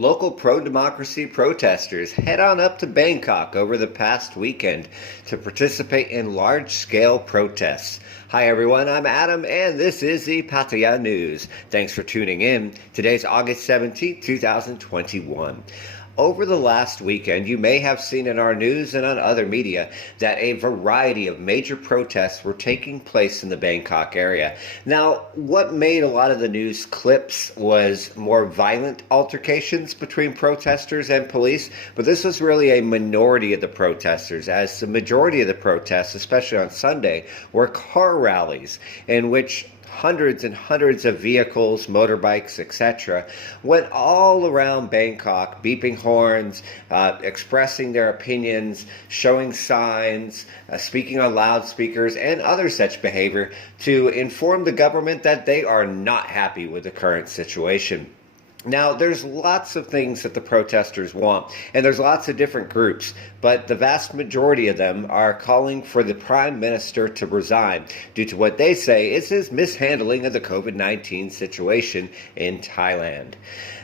Local pro-democracy protesters head on up to Bangkok over the past weekend to participate in large-scale protests. Hi everyone, I'm Adam and this is the Pattaya News. Thanks for tuning in. Today's August 17, 2021. Over the last weekend, you may have seen in our news and on other media that a variety of major protests were taking place in the Bangkok area. Now, what made a lot of the news clips was more violent altercations between protesters and police, but this was really a minority of the protesters, as the majority of the protests, especially on Sunday, were car rallies in which hundreds and hundreds of vehicles, motorbikes, etc., went all around Bangkok, beeping horns, expressing their opinions, showing signs, speaking on loudspeakers, and other such behavior to inform the government that they are not happy with the current situation. Now, there's lots of things that the protesters want, and there's lots of different groups, but the vast majority of them are calling for the Prime Minister to resign due to what they say is his mishandling of the COVID-19 situation in Thailand.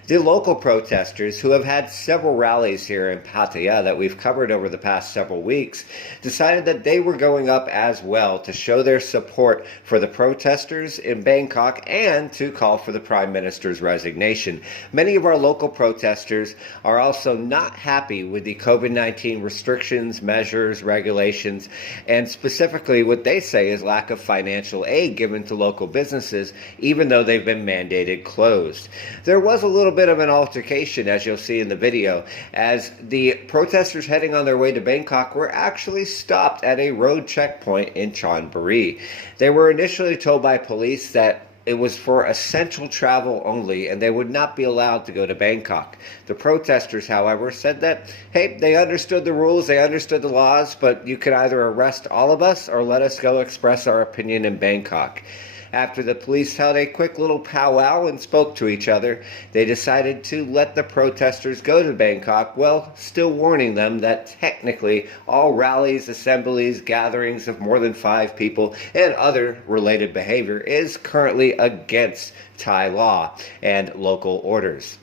The local protesters, who have had several rallies here in Pattaya that we've covered over the past several weeks, decided that they were going up as well to show their support for the protesters in Bangkok and to call for the Prime Minister's resignation. Many of our local protesters are also not happy with the COVID-19 restrictions, measures, regulations, and specifically what they say is lack of financial aid given to local businesses, even though they've been mandated closed. There was a little bit of an altercation, as you'll see in the video, as the protesters heading on their way to Bangkok were actually stopped at a road checkpoint in Chonburi. They were initially told by police that it was for essential travel only and they would not be allowed to go to Bangkok. The protesters, however, said that, hey, they understood the rules, they understood the laws, but you can either arrest all of us or let us go express our opinion in Bangkok. After the police held a quick little powwow and spoke to each other, they decided to let the protesters go to Bangkok, while still warning them that technically all rallies, assemblies, gatherings of more than 5 people, and other related behavior is currently against Thai law and local orders.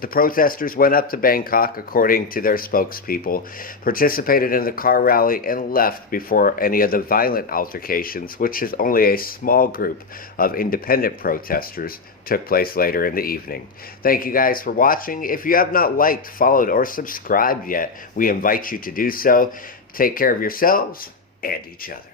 The protesters went up to Bangkok, according to their spokespeople, participated in the car rally, and left before any of the violent altercations, which is only a small group of independent protesters, took place later in the evening. Thank you guys for watching. If you have not liked, followed, or subscribed yet, we invite you to do so. Take care of yourselves and each other.